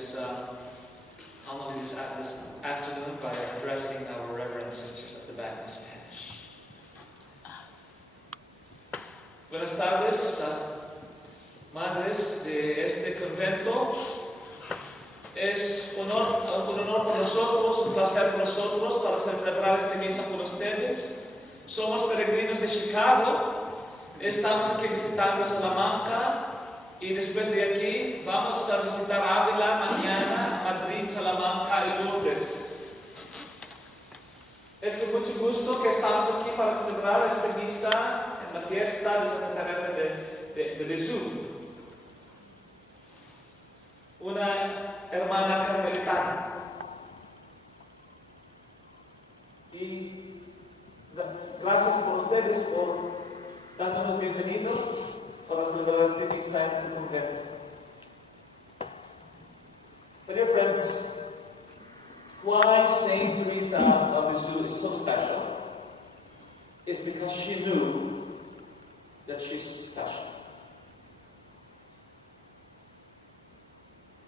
this homily this afternoon by addressing our Reverend Sisters at the back in Spanish. Buenas tardes, Madres de este convento. Es un honor para nosotros, un placer para nosotros para celebrar esta misa con ustedes. Somos peregrinos de Chicago, estamos aquí visitando Salamanca y después de aquí vamos a visitar Ávila mañana, Madrid, Salamanca y Lourdes. Es con mucho gusto que estamos aquí para celebrar esta misa en la fiesta de Santa Teresa de Lisieux, una hermana carmelitana. Y gracias por ustedes por darnos bienvenido para celebrar esta misa en tu convento. But dear friends, why Saint Theresa of Lisieux is so special is because she knew that she's special.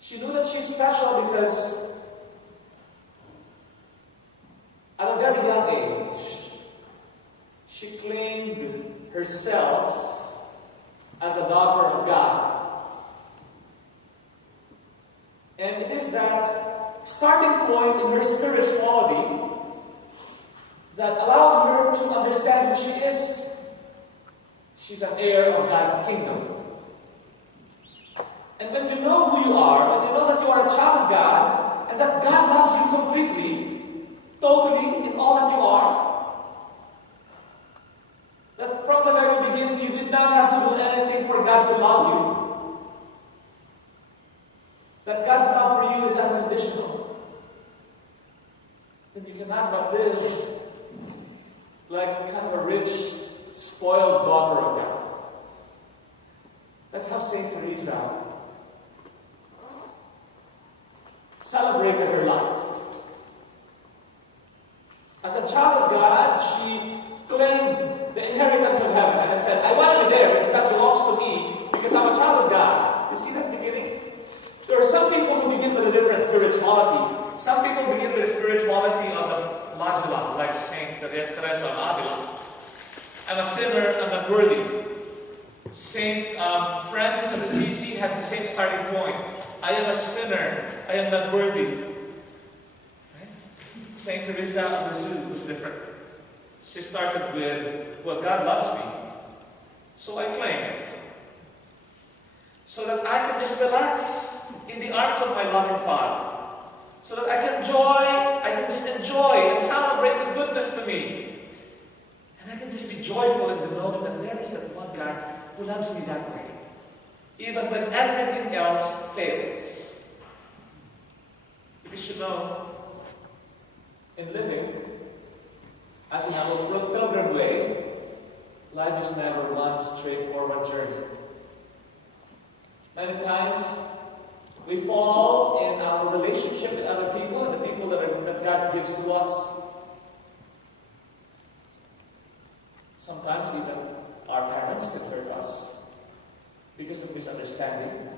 She knew that she's special because at a very young age, she claimed herself as a daughter of God. And it is that starting point in her spirituality that allowed her to understand who she is. She's an heir of God's kingdom. And when you know who you are, when you know that you are a child of God, and that God loves you completely, totally, in all that you are, that from the very beginning you did not have to do anything for God to love you, that God's love for you is unconditional, then you cannot but live like kind of a rich, spoiled daughter of God. That's how Saint Teresa celebrated her life. As a child of God, she claimed the inheritance of heaven. And I said, I want to be there because that belongs to me, because I'm a child of God. You see that beginning? There are some people who begin with a different spirituality. Some people begin with a spirituality of the flagella, like Saint Therese of Avila. I'm a sinner, I'm not worthy. Saint Francis of Assisi had the same starting point. I am a sinner, I am not worthy. Right? Saint Theresa of Lisieux was different. She started with, well, God loves me, so I claim it. So that I can just relax in the arms of my loving Father. So that I can just enjoy and celebrate His goodness to me. And I can just be joyful in the knowing that there is that one God who loves me that way, even when everything else fails. Because you know, in living, as in our pilgrim way, life is never one straightforward journey. Many times, we fall in our relationship with other people and the people that God gives to us. Sometimes even our parents can hurt us because of misunderstanding.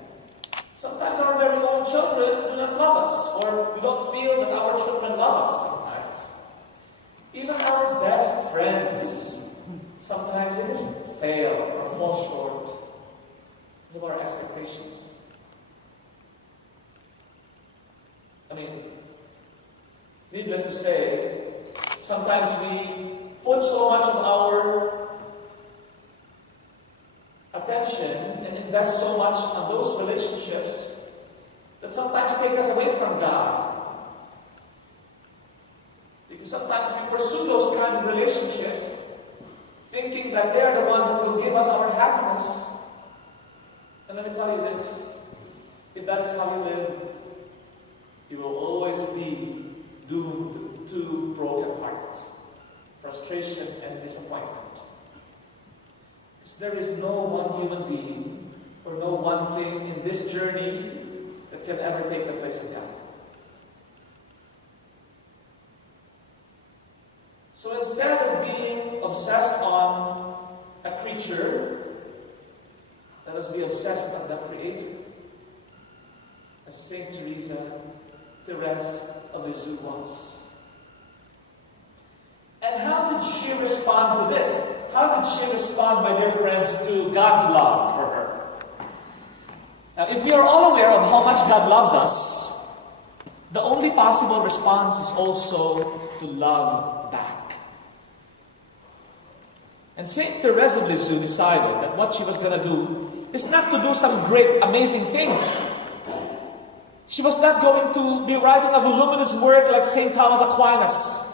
Sometimes our very own children do not love us, or we don't feel that our children love us sometimes. Even our best friends, sometimes they just fail or fall short of our expectations. I mean, needless to say, sometimes we put so much of our attention and invest so much on those relationships that sometimes take us away from God. Because sometimes we pursue those kinds of relationships thinking that they're the ones that will give us our happiness. And let me tell you this, if that is how you live, you will always be doomed to broken heart, frustration, and disappointment. Because there is no one human being or no one thing in this journey that can ever take the place of God. So instead of being obsessed on a creature, let us be obsessed on the Creator. as Saint Therese of Lisieux was. And how did she respond to this? How did she respond, my dear friends, to God's love for her? Now, if we are all aware of how much God loves us, the only possible response is also to love back. And Saint Therese of Lisieux decided that what she was going to do is not to do some great, amazing things. She was not going to be writing a voluminous work like Saint Thomas Aquinas.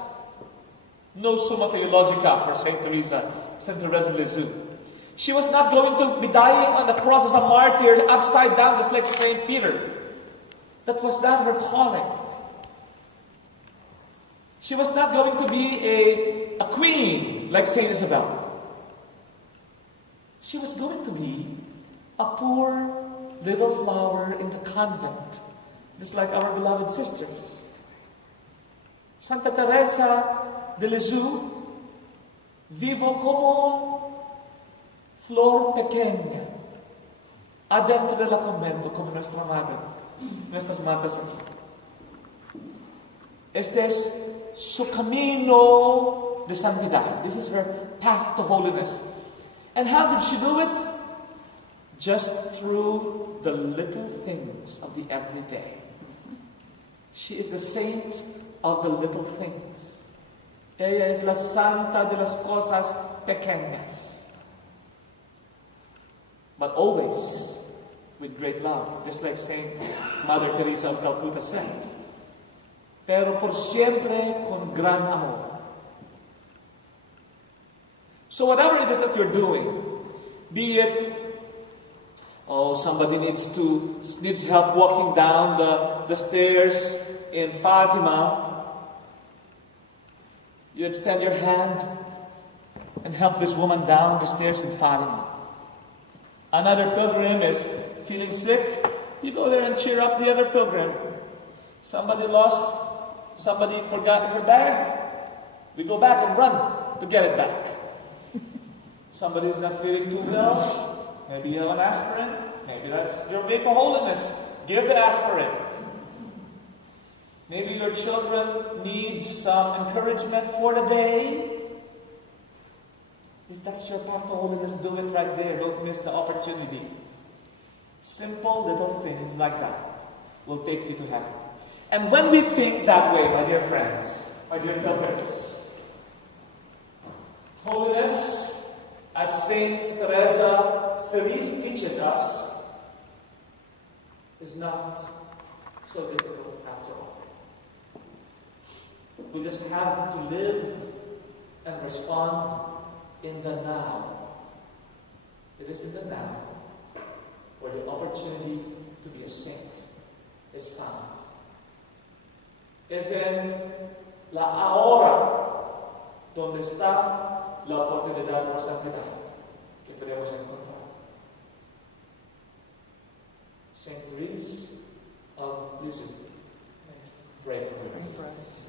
No Summa Theologica for Saint Therese of Lisieux. She was not going to be dying on the cross as a martyr upside down just like Saint Peter. That was not her calling. She was not going to be a queen like Saint Isabel. She was going to be a poor little flower in the convent, just like our beloved sisters. Santa Teresa de Lisieux vivo como flor pequeña adentro del convento, como nuestra madre, nuestras madres aquí. Este es su camino de santidad. This is her path to holiness. And how did she do it? Just through the little things of the everyday. She is the saint of the little things. Ella es la santa de las cosas pequeñas. But always with great love, just like Saint Mother Teresa of Calcutta said. Pero por siempre con gran amor. So whatever it is that you're doing, be it, somebody needs help walking down the stairs in Fatima, you extend your hand and help this woman down the stairs in Fatima. Another pilgrim is feeling sick, you go there and cheer up the other pilgrim. Somebody forgot her bag, we go back and run to get it back. Somebody's not feeling too well, maybe you have an aspirin, maybe that's your way to holiness. Give the aspirin. Maybe your children need some encouragement for the day. If that's your path to holiness, do it right there. Don't miss the opportunity. Simple little things like that will take you to heaven. And when we think that way, my dear friends, my dear pilgrims, holiness, as Saint Therese teaches us, is not so difficult after all. We just have to live and respond in the now. It is in the now where the opportunity to be a saint is found. Es en la ahora donde está la oportunidad por santidad que podemos encontrar. Saint Therese of Lisieux, pray for us.